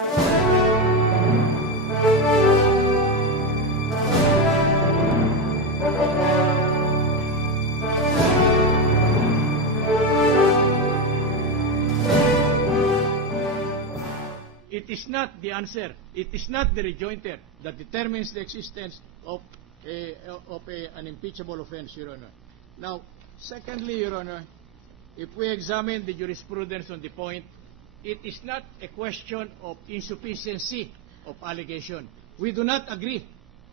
It is not the answer. It is not the rejoinder that determines the existence of an impeachable offense, Your Honor. Now, secondly, Your Honor, if we examine the jurisprudence on the point, it is not a question of insufficiency of allegation. We do not agree.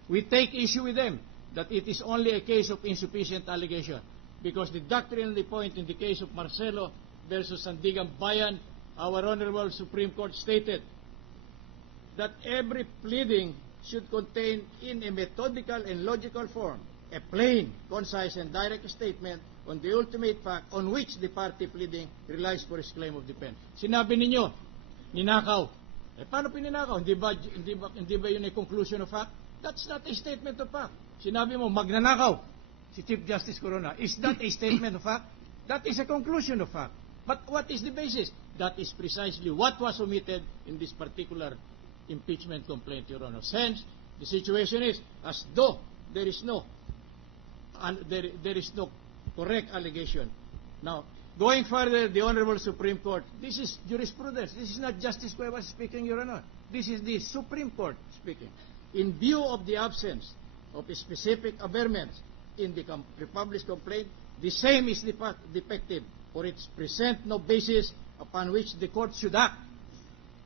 We take issue with them that it is only a case of insufficient allegation, because the doctrine on the point in the case of Marcelo versus Sandigan Bayan, our Honorable Supreme Court stated that every pleading should contain in a methodical and logical form a plain, concise, and direct statement on the ultimate fact on which the party pleading relies for his claim of defense. Sinabi ninyo, ninakaw. Paano pininakaw? Hindi ba yun a conclusion of fact? That's not a statement of fact. Sinabi mo, magnanakaw si Chief Justice Corona. Is that a statement of fact? That is a conclusion of fact. But what is the basis? That is precisely what was omitted in this particular impeachment complaint, Your Honor. Hence, the situation is as though there is no correct allegation. Now, going further, the Honorable Supreme Court, this is jurisprudence. This is not Justice Cuevas speaking, Your Honor. This is the Supreme Court speaking. In view of the absence of specific averments in the republic's complaint, the same is defective, for it presents no basis upon which the court should act,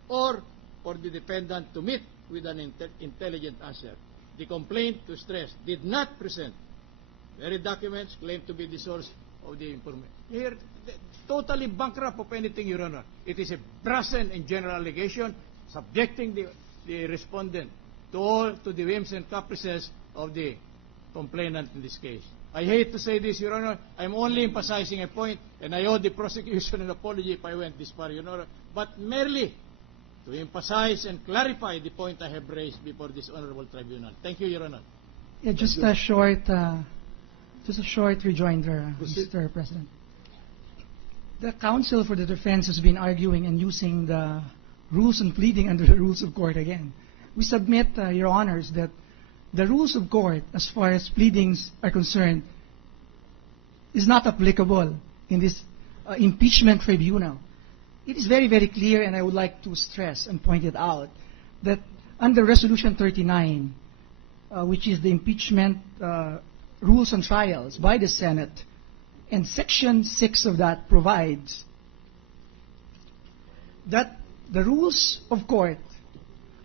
or for the defendant to meet with an intelligent answer. The complaint, to stress, did not present very documents claimed to be the source of the information. Here, totally bankrupt of anything, Your Honor. It is a brazen and general allegation subjecting the respondent to the whims and caprices of the complainant in this case. I hate to say this, Your Honor. I'm only emphasizing a point, and I owe the prosecution an apology if I went this far, Your Honor, but merely to emphasize and clarify the point I have raised before this honorable tribunal. Thank you, Your Honor. Yeah, just a short rejoinder, Mr. President. The counsel for the defense has been arguing and using the rules and pleading under the rules of court again. We submit, Your Honors, that the rules of court, as far as pleadings are concerned, is not applicable in this impeachment tribunal. It is very, very clear, and I would like to stress and point it out, that under Resolution 39, which is the impeachment rules and trials by the Senate, and Section 6 of that provides that the rules of court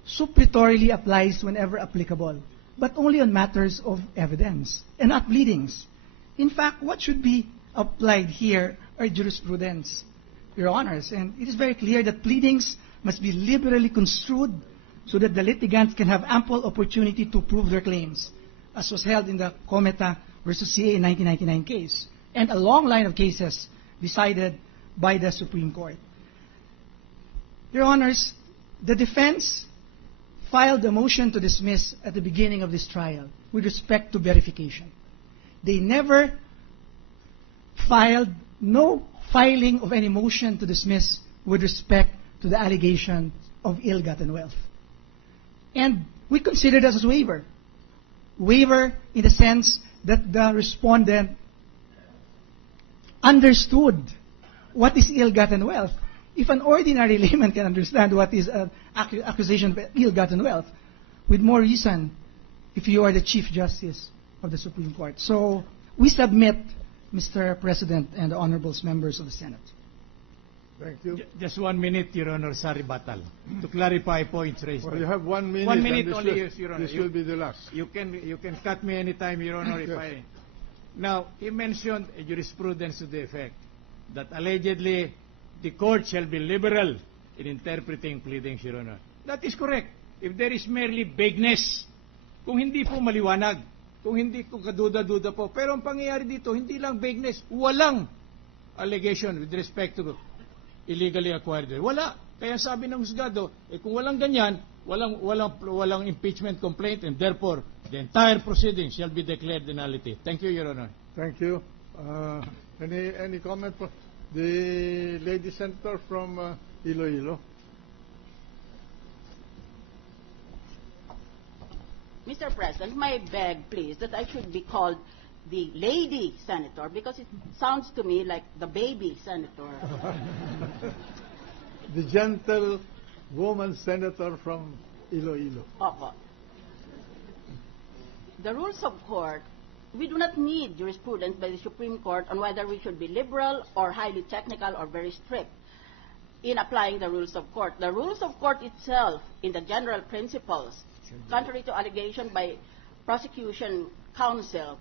suppletorily applies whenever applicable, but only on matters of evidence and not pleadings. In fact, what should be applied here are jurisprudence, Your Honors, and it is very clear that pleadings must be liberally construed so that the litigants can have ample opportunity to prove their claims, as was held in the Cometa versus CA 1999 case, and a long line of cases decided by the Supreme Court. Your Honors, the defense filed a motion to dismiss at the beginning of this trial with respect to verification. They never filed, no filing of any motion to dismiss with respect to the allegation of ill-gotten wealth. And we consider that as a waiver. Waiver in the sense that the respondent understood what is ill-gotten wealth. If an ordinary layman can understand what is an accusation of ill-gotten wealth, with more reason if you are the Chief Justice of the Supreme Court. So we submit, Mr. President and the honorable members of the Senate. Thank you. Just 1 minute, Your Honor, sorry, Batal, to clarify points raised. Well, you have 1 minute. 1 minute only, yes, Your Honor. This will be the last. You can cut me anytime, Your Honor, if I... Now, he mentioned a jurisprudence to the effect that allegedly the court shall be liberal in interpreting pleadings, Your Honor. That is correct. If there is merely vagueness, kung hindi po maliwanag, kung kaduda-duda po. Pero ang pangyayari dito, hindi lang vagueness, walang allegation with respect to illegally acquired. Wala. Kaya sabi ng husgado, kung walang ganyan, walang impeachment complaint, and therefore, the entire proceeding shall be declared nullity. Thank you, Your Honor. Thank you. Any comment? The lady senator from Iloilo. Mr. President, may I beg, please, that I should be called the lady senator, because it sounds to me like the baby senator. The gentle woman senator from Iloilo. Opo. The rules of court, we do not need jurisprudence by the Supreme Court on whether we should be liberal or highly technical or very strict in applying the rules of court. The rules of court itself, in the general principles, contrary to allegation by prosecution counsel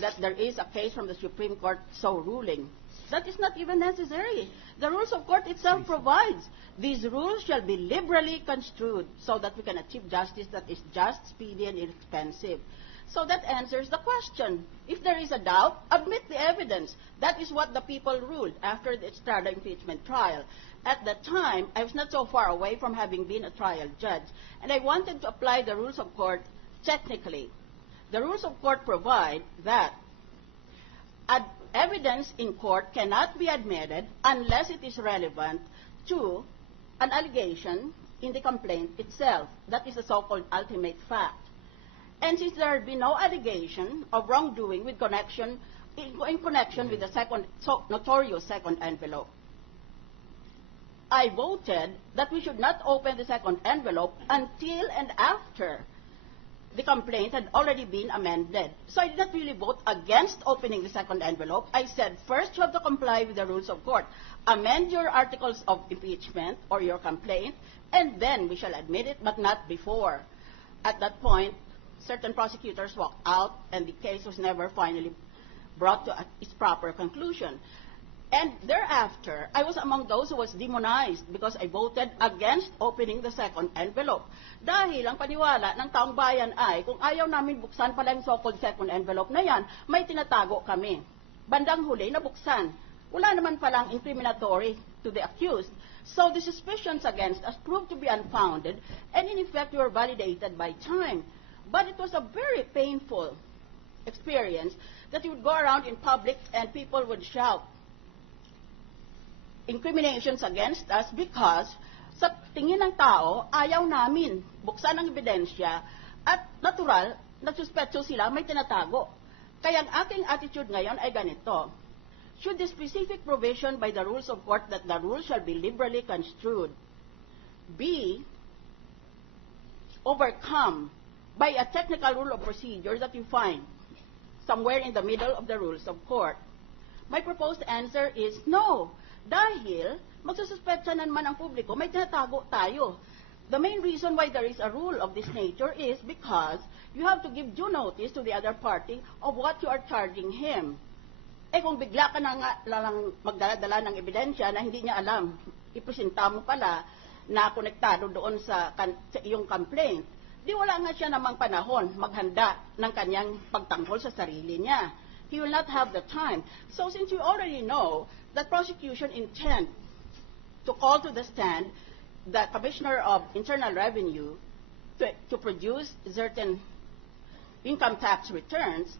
that there is a case from the Supreme Court so ruling, that is not even necessary. The rules of court itself provides these rules shall be liberally construed so that we can achieve justice that is just, speedy, and inexpensive. So that answers the question. If there is a doubt, admit the evidence. That is what the people ruled after the Estrada impeachment trial. At that time, I was not so far away from having been a trial judge, and I wanted to apply the rules of court technically. The rules of court provide that evidence in court cannot be admitted unless it is relevant to an allegation in the complaint itself. That is the so-called ultimate fact. And since there had been no allegation of wrongdoing in connection with the notorious second envelope, I voted that we should not open the second envelope until and after the complaint had already been amended. So I did not really vote against opening the second envelope. I said, first you have to comply with the rules of court. Amend your articles of impeachment or your complaint, and then we shall admit it, but not before. At that point, certain prosecutors walked out, and the case was never finally brought to its proper conclusion. And thereafter, I was among those who was demonized because I voted against opening the second envelope. Dahil ang paniwala ng taong bayan ay, kung ayaw namin buksan pala yung so-called second envelope na yan, may tinatago kami. Bandang huli, nabuksan. Wala naman palang incriminatory to the accused. So the suspicions against us proved to be unfounded, and in effect, were validated by time. But it was a very painful experience that you would go around in public and people would shout incriminations against us because sa tingin ng tao, ayaw namin buksan ang ebidensya at natural, nagsuspetso sila, may tinatago. Kaya ang aking attitude ngayon ay ganito. Should the specific provision by the rules of court that the rules shall be liberally construed be overcome by a technical rule of procedure that you find somewhere in the middle of the rules of court? My proposed answer is no. Dahil magsususpetsa na naman ang publiko, may tinatago tayo. The main reason why there is a rule of this nature is because you have to give due notice to the other party of what you are charging him. Eh kung bigla ka na nga lang magdala-dala ng ebidensya na hindi niya alam, ipresenta mo pala na konektado doon sa iyong complaint, di wala nga siya namang panahon maghanda ng kanyang pagtanggol sa sarili niya. He will not have the time. So since you already know that prosecution intend to call to the stand the Commissioner of Internal Revenue to produce certain income tax returns,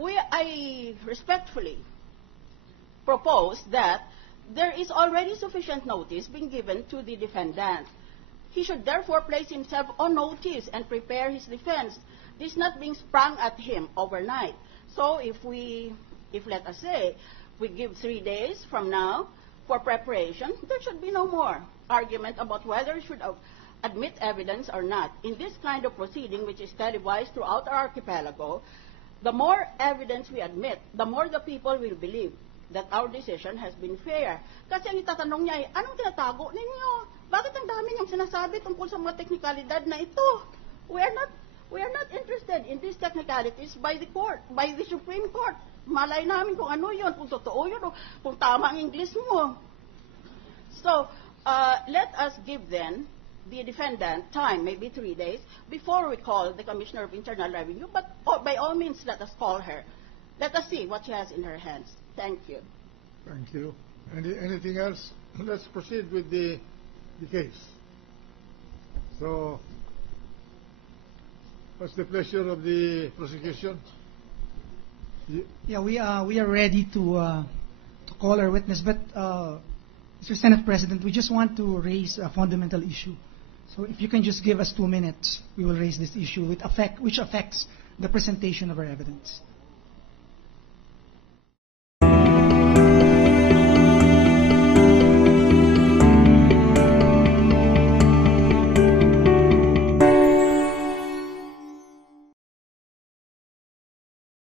I respectfully propose that there is already sufficient notice being given to the defendant. He should therefore place himself on notice and prepare his defense. This is not being sprung at him overnight. So if let us say, we give 3 days from now for preparation, there should be no more argument about whether we should admit evidence or not. In this kind of proceeding, which is televised throughout our archipelago, the more evidence we admit, the more the people will believe that our decision has been fair. Kasi ang itatanong niya ay, anong tinatago ninyo? Bakit ang dami niyang sinasabi tungkol sa mga teknikalidad na ito? We are not interested in these technicalities by the court, by the Supreme Court. Malay namin kung ano yun, kung totoo yun, o kung tama ang English mo. So, let us give then the defendant time, maybe 3 days, before we call the Commissioner of Internal Revenue, but by all means, let us call her. Let us see what she has in her hands. Thank you. Thank you. Anything else? Let's proceed with the case. So, what's the pleasure of the prosecution? Yeah, we are ready to call our witness, but Mr. Senate President, we just want to raise a fundamental issue. So if you can just give us 2 minutes, we will raise this issue which affects the presentation of our evidence.